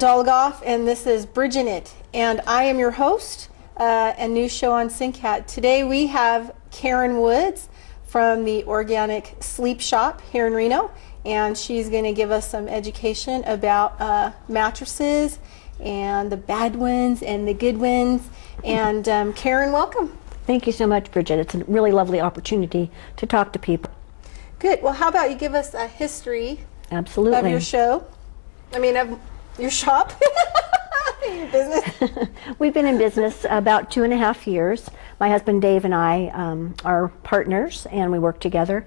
Dolgoff, and this is Bridgette, and I am your host. A new show on SynCat. Today we have Karen Woods from the Organic Sleep Shop here in Reno, and she's going to give us some education about mattresses and the bad ones and the good ones. And Karen, welcome. Thank you so much, Bridgette. It's a really lovely opportunity to talk to people. Good. Well, how about you give us a history Absolutely. of your show? I mean, of your shop? Your business? We've been in business about 2.5 years. My husband Dave and I are partners, and we work together.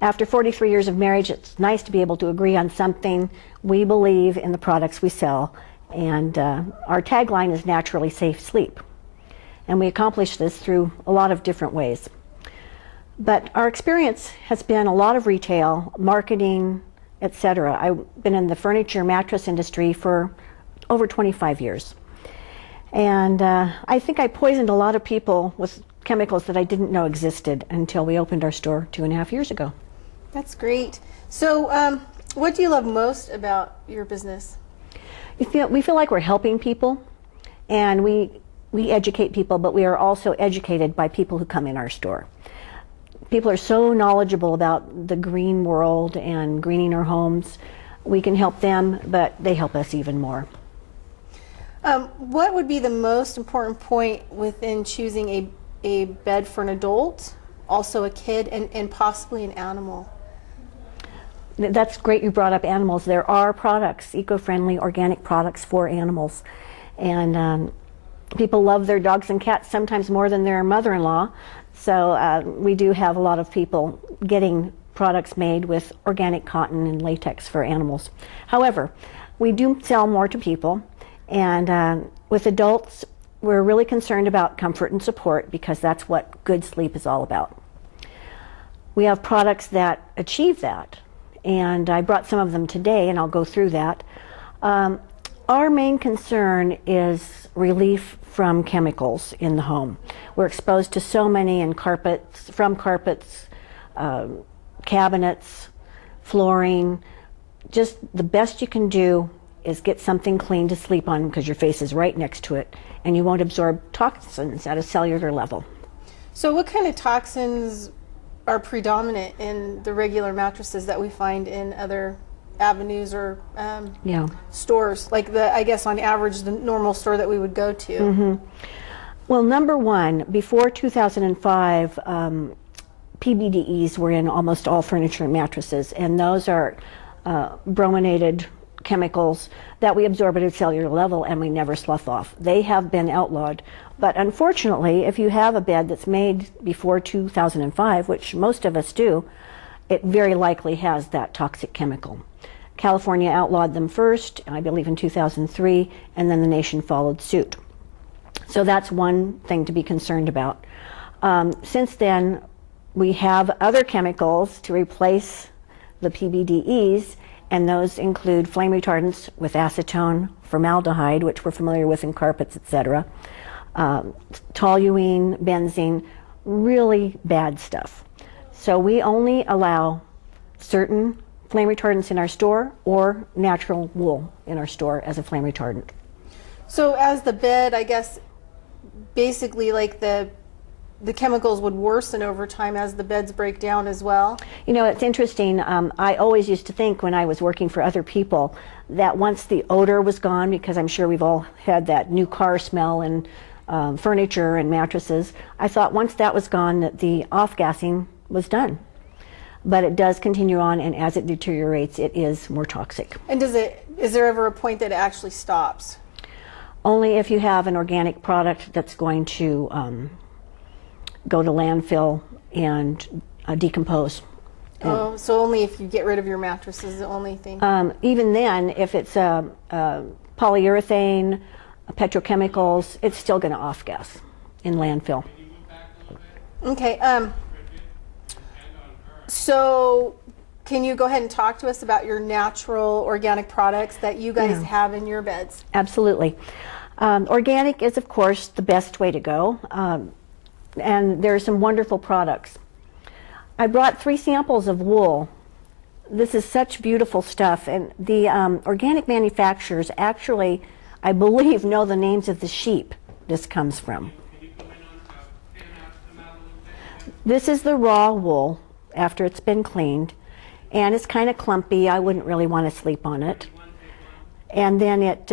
After 43 years of marriage, it's nice to be able to agree on something. We believe in the products we sell, and our tagline is naturally safe sleep. And we accomplish this through a lot of different ways. But our experience has been a lot of retail, marketing, etc. I've been in the furniture mattress industry for over 25 years. And I think I poisoned a lot of people with chemicals that I didn't know existed until we opened our store 2.5 years ago. That's great. So what do you love most about your business? We feel like we're helping people, and we educate people, but we are also educated by people who come in our store. People are so knowledgeable about the green world and greening our homes. We can help them, but they help us even more. What would be the most important point within choosing a bed for an adult, also a kid, and possibly an animal? That's great you brought up animals. There are products, eco-friendly, organic products for animals. And people love their dogs and cats sometimes more than their mother-in-law. So we do have a lot of people getting products made with organic cotton and latex for animals. However, we do sell more to people. And with adults, we're really concerned about comfort and support because that's what good sleep is all about. We have products that achieve that, and I brought some of them today, and I'll go through that. Our main concern is relief from chemicals in the home. We're exposed to so many in carpets, cabinets, flooring. Just the best you can do is get something clean to sleep on because your face is right next to it, and you won't absorb toxins at a cellular level. So what kind of toxins are predominant in the regular mattresses that we find in other avenues or stores, like I guess on average the normal store that we would go to? Mm-hmm. Well, number one, before 2005, PBDEs were in almost all furniture and mattresses, and those are brominated chemicals that we absorb at a cellular level and we never slough off. They have been outlawed. But unfortunately, if you have a bed that's made before 2005, which most of us do, it very likely has that toxic chemical. California outlawed them first, I believe in 2003, and then the nation followed suit. So that's one thing to be concerned about. Since then, we have other chemicals to replace the PBDEs, and those include flame retardants with acetone, formaldehyde, which we're familiar with in carpets, etc., toluene, benzene, really bad stuff. So we only allow certain flame retardants in our store or natural wool in our store as a flame retardant. So as the bed, I guess, basically like the chemicals would worsen over time as the beds break down as well? You know, it's interesting. I always used to think when I was working for other people that once the odor was gone, because I'm sure we've all had that new car smell in furniture and mattresses, I thought once that was gone that the off-gassing was done. But it does continue on, and as it deteriorates, it is more toxic. And is there ever a point that it actually stops? Only if you have an organic product that's going to go to landfill and decompose. Oh, so only if you get rid of your mattress is the only thing? Even then, if it's polyurethane, petrochemicals, it's still going to off-gas in landfill. Okay. So can you go ahead and talk to us about your natural organic products that you guys have in your beds? Absolutely. Organic is, of course, the best way to go. And there are some wonderful products. I brought 3 samples of wool This is such beautiful stuff, and the organic manufacturers actually, I believe, know the names of the sheep this comes from. This is the raw wool after it's been cleaned, and it's kind of clumpy. I wouldn't really want to sleep on it. And then it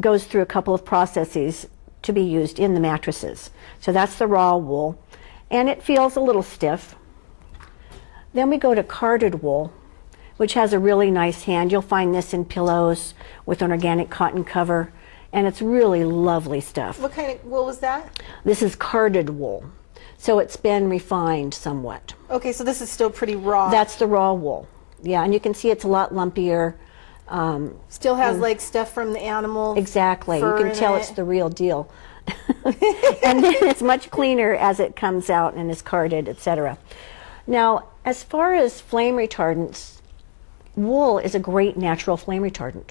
goes through a couple of processes to be used in the mattresses. So that's the raw wool, and it feels a little stiff. Then we go to carded wool, which has a really nice hand. You'll find this in pillows with an organic cotton cover, and it's really lovely stuff. What kind of wool was that? This is carded wool, so it's been refined somewhat. Okay, so this is still pretty raw. That's the raw wool. Yeah, and you can see it's a lot lumpier. Still has like stuff from the animal. Exactly. You fur can in tell it. it's the real deal. And then it's much cleaner as it comes out and is carded, etc. Now, as far as flame retardants, wool is a great natural flame retardant.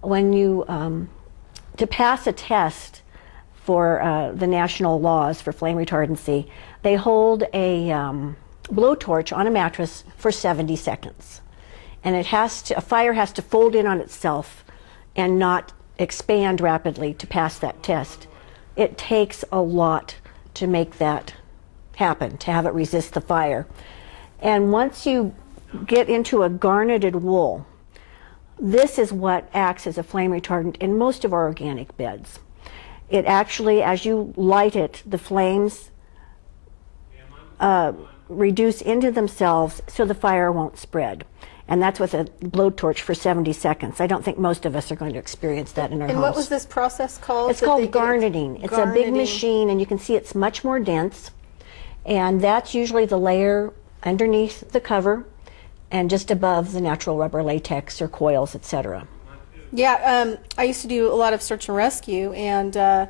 When you, to pass a test for the national laws for flame retardancy, they hold a blowtorch on a mattress for 70 seconds. And it has to, a fire has to fold in on itself and not expand rapidly to pass that test. It takes a lot to make that happen, to have it resist the fire. And once you get into a garneted wool, this is what acts as a flame retardant in most of our organic beds. It actually, as you light it, the flames reduce into themselves so the fire won't spread. And that's with a blowtorch for 70 seconds. I don't think most of us are going to experience that in our house. And what was this process called? It's called garneting. It's a big machine, and you can see it's much more dense. And that's usually the layer underneath the cover and just above the natural rubber latex or coils, etc. Yeah, I used to do a lot of search and rescue, and